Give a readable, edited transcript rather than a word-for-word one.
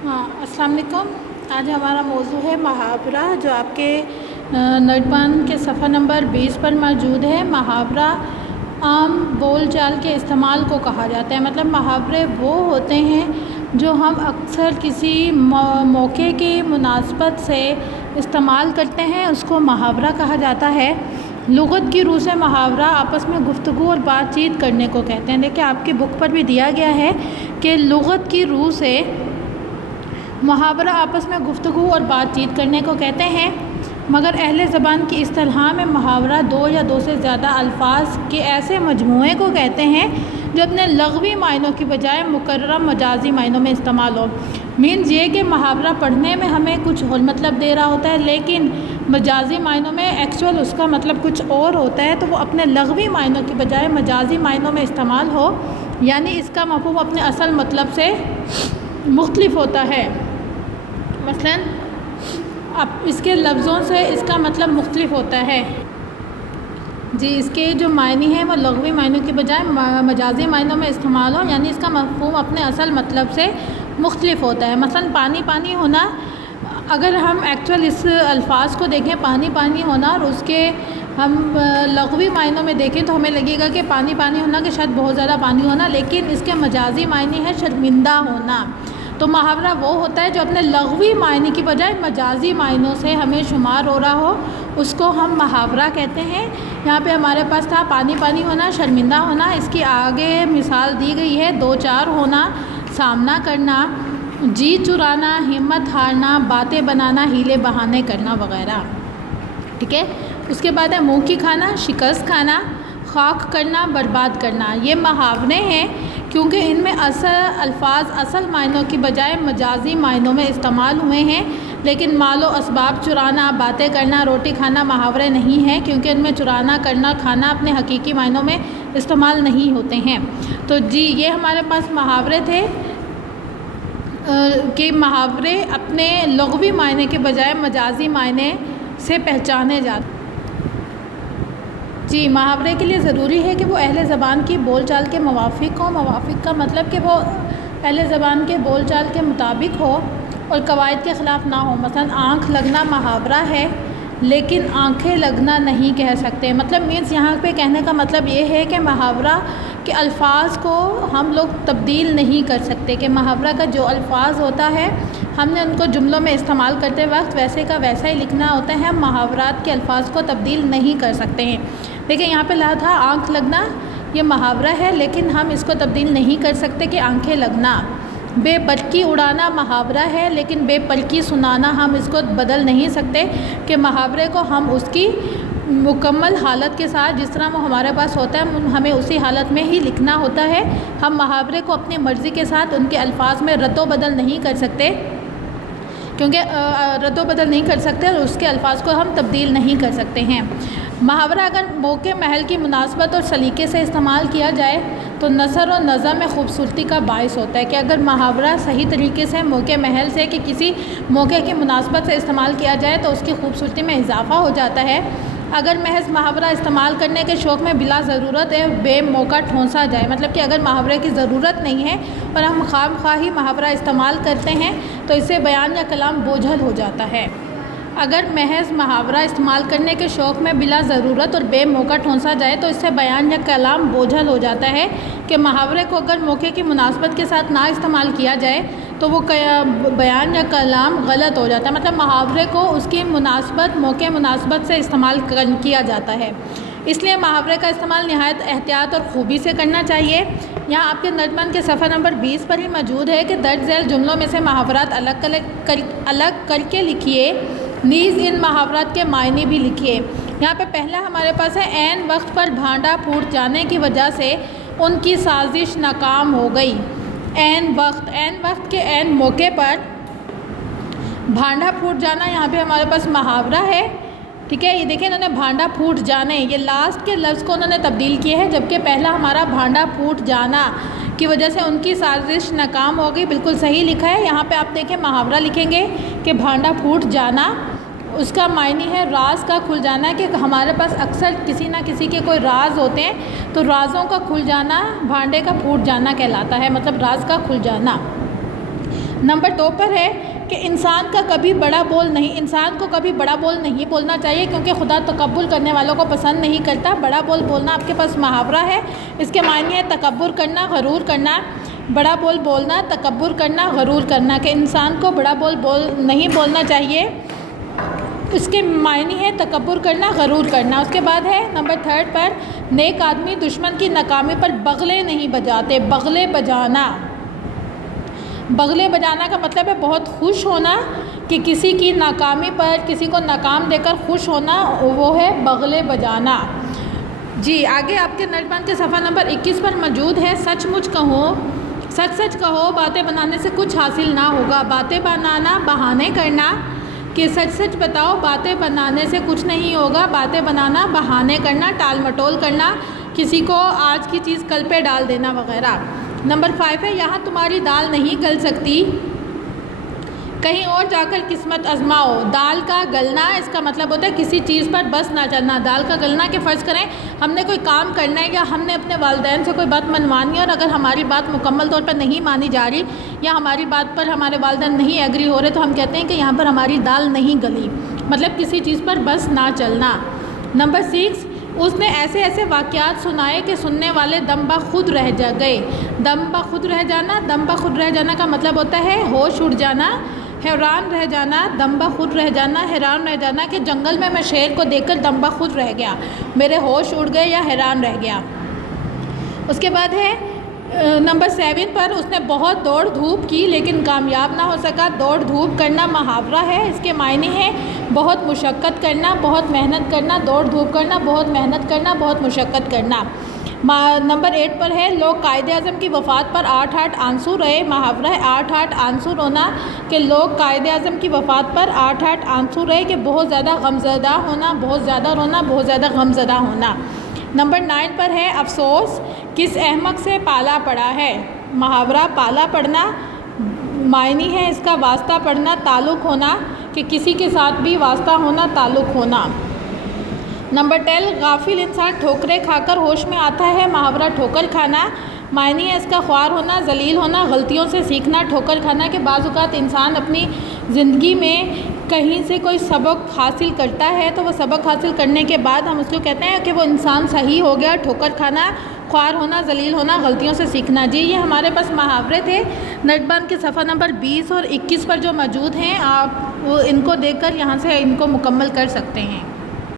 السلام علیکم۔ آج ہمارا موضوع ہے محاورہ، جو آپ کے نوٹبان کے صفحہ نمبر 20 پر موجود ہے۔ محاورہ عام بول چال کے استعمال کو کہا جاتا ہے۔ مطلب محاورے وہ ہوتے ہیں جو ہم اکثر کسی موقع کی مناسبت سے استعمال کرتے ہیں، اس کو محاورہ کہا جاتا ہے۔ لغت کی روح سے محاورہ آپس میں گفتگو اور بات چیت کرنے کو کہتے ہیں۔ دیکھیں آپ کی بک پر بھی دیا گیا ہے کہ لغت کی روح سے محاورہ آپس میں گفتگو اور بات چیت کرنے کو کہتے ہیں، مگر اہل زبان کی اصطلاح میں محاورہ دو یا دو سے زیادہ الفاظ کے ایسے مجموعے کو کہتے ہیں جو اپنے لغوی معنوں کی بجائے مقررہ مجازی معنوں میں استعمال ہو۔ مینز یہ کہ محاورہ پڑھنے میں ہمیں کچھ اور مطلب دے رہا ہوتا ہے، لیکن مجازی معنوں میں ایکچوئل اس کا مطلب کچھ اور ہوتا ہے، تو وہ اپنے لغوی معنوں کی بجائے مجازی معنوں میں استعمال ہو، یعنی اس کا مفہوم اپنے اصل مطلب سے مختلف ہوتا ہے۔ مثلاً اب اس کے لفظوں سے اس کا مطلب مختلف ہوتا ہے۔ جی، اس کے جو معنی ہیں وہ لغوی معنوں کی بجائے مجازی معنوں میں استعمال ہو، یعنی اس کا مفہوم اپنے اصل مطلب سے مختلف ہوتا ہے۔ مثلاً پانی پانی ہونا، اگر ہم ایکچوئل اس الفاظ کو دیکھیں، پانی پانی ہونا، اور اس کے ہم لغوی معنوں میں دیکھیں تو ہمیں لگے گا کہ پانی پانی ہونا کہ شاید بہت زیادہ پانی ہونا، لیکن اس کے مجازی معنی ہے شرمندہ ہونا۔ تو محاورہ وہ ہوتا ہے جو اپنے لغوی معنی کی بجائے مجازی معنوں سے ہمیں شمار ہو رہا ہو، اس کو ہم محاورہ کہتے ہیں۔ یہاں پہ ہمارے پاس تھا پانی پانی ہونا، شرمندہ ہونا، اس کی آگے مثال دی گئی ہے دو چار ہونا، سامنا کرنا، جی چرانا، ہمت ہارنا، باتیں بنانا، ہیلے بہانے کرنا وغیرہ، ٹھیک ہے۔ اس کے بعد ہے منہ کی کھانا، شکست کھانا، خاک کرنا، برباد کرنا۔ یہ محاورے ہیں کیونکہ ان میں الفاظ اصل معنوں کی بجائے مجازی معنوں میں استعمال ہوئے ہیں، لیکن مال و اسباب چرانا، باتیں کرنا، روٹی کھانا محاورے نہیں ہیں، کیونکہ ان میں چرانا، کرنا، کھانا اپنے حقیقی معنوں میں استعمال نہیں ہوتے ہیں۔ تو جی، یہ ہمارے پاس محاورے تھے کہ محاورے اپنے لغوی معنی کے بجائے مجازی معنی سے پہچانے جاتے ہیں۔ جی، محاورے کے لیے ضروری ہے کہ وہ اہل زبان کی بول چال کے موافق ہوں۔ موافق کا مطلب کہ وہ اہل زبان کے بول چال کے مطابق ہو اور قواعد کے خلاف نہ ہو۔ مثلا آنکھ لگنا محاورہ ہے، لیکن آنکھیں لگنا نہیں کہہ سکتے۔ مطلب مینس یہاں پہ کہنے کا مطلب یہ ہے کہ محاورہ کے الفاظ کو ہم لوگ تبدیل نہیں کر سکتے، کہ محاورہ کا جو الفاظ ہوتا ہے ہم نے ان کو جملوں میں استعمال کرتے وقت ویسے کا ویسا ہی لکھنا ہوتا ہے، ہم محاورات کے الفاظ کو تبدیل نہیں کر سکتے ہیں۔ دیکھیں یہاں پہ لکھا تھا آنکھ لگنا، یہ محاورہ ہے، لیکن ہم اس کو تبدیل نہیں کر سکتے کہ آنکھیں لگنا۔ بے پرکی اڑانا محاورہ ہے، لیکن بے پرکی سنانا ہم اس کو بدل نہیں سکتے، کہ محاورے کو ہم اس کی مکمل حالت کے ساتھ جس طرح وہ ہمارے پاس ہوتا ہے ہمیں اسی حالت میں ہی لکھنا ہوتا ہے۔ ہم محاورے کو اپنی مرضی کے ساتھ ان کے الفاظ میں رد و بدل نہیں کر سکتے، کیونکہ رد و بدل نہیں کر سکتے اور اس کے الفاظ کو ہم تبدیل نہیں کر سکتے ہیں۔ محاورہ اگر موقع محل کی مناسبت اور سلیقے سے استعمال کیا جائے تو نثر و نظم میں خوبصورتی کا باعث ہوتا ہے، کہ اگر محاورہ صحیح طریقے سے موقع محل سے کہ کسی موقع کی مناسبت سے استعمال کیا جائے تو اس کی خوبصورتی میں اضافہ ہو جاتا ہے۔ اگر محض محاورہ استعمال کرنے کے شوق میں بلا ضرورت بے موقع ٹھونسا جائے، مطلب کہ اگر محاورے کی ضرورت نہیں ہے اور ہم خواہ خواہی محاورہ استعمال کرتے ہیں تو اس سے بیان یا کلام بوجھل ہو جاتا ہے۔ اگر محض محاورہ استعمال کرنے کے شوق میں بلا ضرورت اور بے موقع ٹھونسا جائے تو اس سے بیان یا کلام بوجھل ہو جاتا ہے، کہ محاورے کو اگر موقع کی مناسبت کے ساتھ نہ استعمال کیا جائے تو وہ بیان یا کلام غلط ہو جاتا ہے۔ مطلب محاورے کو اس کی مناسبت موقع مناسبت سے استعمال کیا جاتا ہے، اس لیے محاورے کا استعمال نہایت احتیاط اور خوبی سے کرنا چاہیے۔ یہاں آپ کے نوٹبان کے صفحہ نمبر 20 پر ہی موجود ہے کہ درج ذیل جملوں میں سے محاورات الگ کر کے لکھیے، نیز ان محاورات کے معنی بھی لکھیے۔ یہاں پہ پہلا ہمارے پاس ہے عین وقت پر بھانڈا پھوٹ جانے کی وجہ سے ان کی سازش ناکام ہو گئی۔ عین وقت کے عین موقع پر بھانڈا پھوٹ جانا، یہاں پہ ہمارے پاس محاورہ ہے، ٹھیک ہے۔ یہ دیکھیں انہوں نے بھانڈا پھوٹ جانے، یہ لاسٹ کے لفظ کو انہوں نے تبدیل کیا ہے، جبکہ پہلا ہمارا بھانڈا پھوٹ جانا کی وجہ سے ان کی سازش ناکام ہو گئی، بالکل صحیح لکھا ہے۔ یہاں پہ آپ دیکھیں محاورہ لکھیں گے کہ بھانڈا پھوٹ جانا، اس کا معنی ہے راز کا کھل جانا، کہ ہمارے پاس اکثر کسی نہ کسی کے کوئی راز ہوتے ہیں، تو رازوں کا کھل جانا بھانڈے کا پھوٹ جانا کہلاتا ہے، مطلب راز کا کھل جانا۔ نمبر 2 پر ہے کہ انسان کو کبھی بڑا بول نہیں بولنا چاہیے، کیونکہ خدا تکبر کرنے والوں کو پسند نہیں کرتا۔ بڑا بول بولنا آپ کے پاس محاورہ ہے، اس کے معنی ہے تکبر کرنا، غرور کرنا۔ بڑا بول بولنا، تکبر کرنا، غرور کرنا، کہ انسان کو بڑا بول نہیں بولنا چاہیے، اس کے معنی ہے تکبر کرنا، غرور کرنا۔ اس کے بعد ہے نمبر 3 پر، نیک آدمی دشمن کی ناکامی پر بغلے نہیں بجاتے۔ بغلے بجانا کا مطلب ہے بہت خوش ہونا، کہ کسی کی ناکامی پر، کسی کو ناکام دے کر خوش ہونا، وہ ہے بغلے بجانا۔ جی آگے آپ کے نظم کے صفحہ نمبر 21 پر موجود ہے، سچ کہو، باتیں بنانے سے کچھ حاصل نہ ہوگا۔ باتیں بنانا، بہانے کرنا، کہ سچ بتاؤ، باتیں بنانے سے کچھ نہیں ہوگا۔ باتیں بنانا، بہانے کرنا، ٹال مٹول کرنا، کسی کو آج کی چیز کل پہ ڈال دینا وغیرہ۔ نمبر 5 ہے، یہاں تمہاری دال نہیں گل سکتی، کہیں اور جا کر قسمت آزماؤ۔ دال کا گلنا، اس کا مطلب ہوتا ہے کسی چیز پر بس نہ چلنا۔ دال کا گلنا کہ فرض کریں ہم نے کوئی کام کرنا ہے، یا ہم نے اپنے والدین سے کوئی بات منوانی ہے، اور اگر ہماری بات مکمل طور پر نہیں مانی جا رہی، یا ہماری بات پر ہمارے والدین نہیں ایگری ہو رہے، تو ہم کہتے ہیں کہ یہاں پر ہماری دال نہیں گلی، مطلب کسی چیز پر بس نہ چلنا۔ نمبر 6، اس نے ایسے واقعات سنائے کہ سننے والے دم بخود رہ گئے۔ دم بخود رہ جانا کا مطلب ہوتا ہے ہوش اڑ جانا، حیران رہ جانا۔ دم بخود رہ جانا، حیران رہ جانا، کہ جنگل میں شیر کو دیکھ کر دم بخود رہ گیا، میرے ہوش اڑ گئے یا حیران رہ گیا۔ اس کے بعد ہے نمبر 7 پر، اس نے بہت دوڑ دھوپ کی لیکن کامیاب نہ ہو سکا۔ دوڑ دھوپ کرنا محاورہ ہے، اس کے معنی ہے بہت مشقت کرنا، بہت محنت کرنا۔ دوڑ دھوپ کرنا، بہت محنت کرنا، بہت مشقت کرنا۔ نمبر 8 پر ہے، لوگ قائد اعظم کی وفات پر 8 آنسو رہے۔ محاورہ ہے 8 آنسو رونا، کہ لوگ قائد اعظم کی وفات پر 8 آنسو رہے، کہ بہت زیادہ غمزدہ ہونا، بہت زیادہ رونا، بہت زیادہ غمزدہ ہونا۔ نمبر 9 پر ہے، افسوس کس احمق سے پالا پڑا ہے۔ محاورہ پالا پڑنا، معنی ہے اس کا واسطہ پڑنا، تعلق ہونا، کہ کسی کے ساتھ بھی واسطہ ہونا، تعلق ہونا۔ نمبر 10، غافل انسان ٹھوکریں کھا کر ہوش میں آتا ہے۔ محاورہ ٹھوکر کھانا، معنی ہے اس کا خوار ہونا، ذلیل ہونا، غلطیوں سے سیکھنا۔ ٹھوکر کھانا، کہ بعض اوقات انسان اپنی زندگی میں کہیں سے کوئی سبق حاصل کرتا ہے، تو وہ سبق حاصل کرنے کے بعد ہم اس کو کہتے ہیں کہ وہ انسان صحیح ہو گیا۔ ٹھوکر کھانا، خوار ہونا، ذلیل ہونا، غلطیوں سے سیکھنا۔ جی یہ ہمارے پاس محاورے تھے نظم کے صفحہ نمبر 20 اور 21 پر جو موجود ہیں، آپ ان کو دیکھ کر یہاں سے ان کو مکمل کر سکتے ہیں۔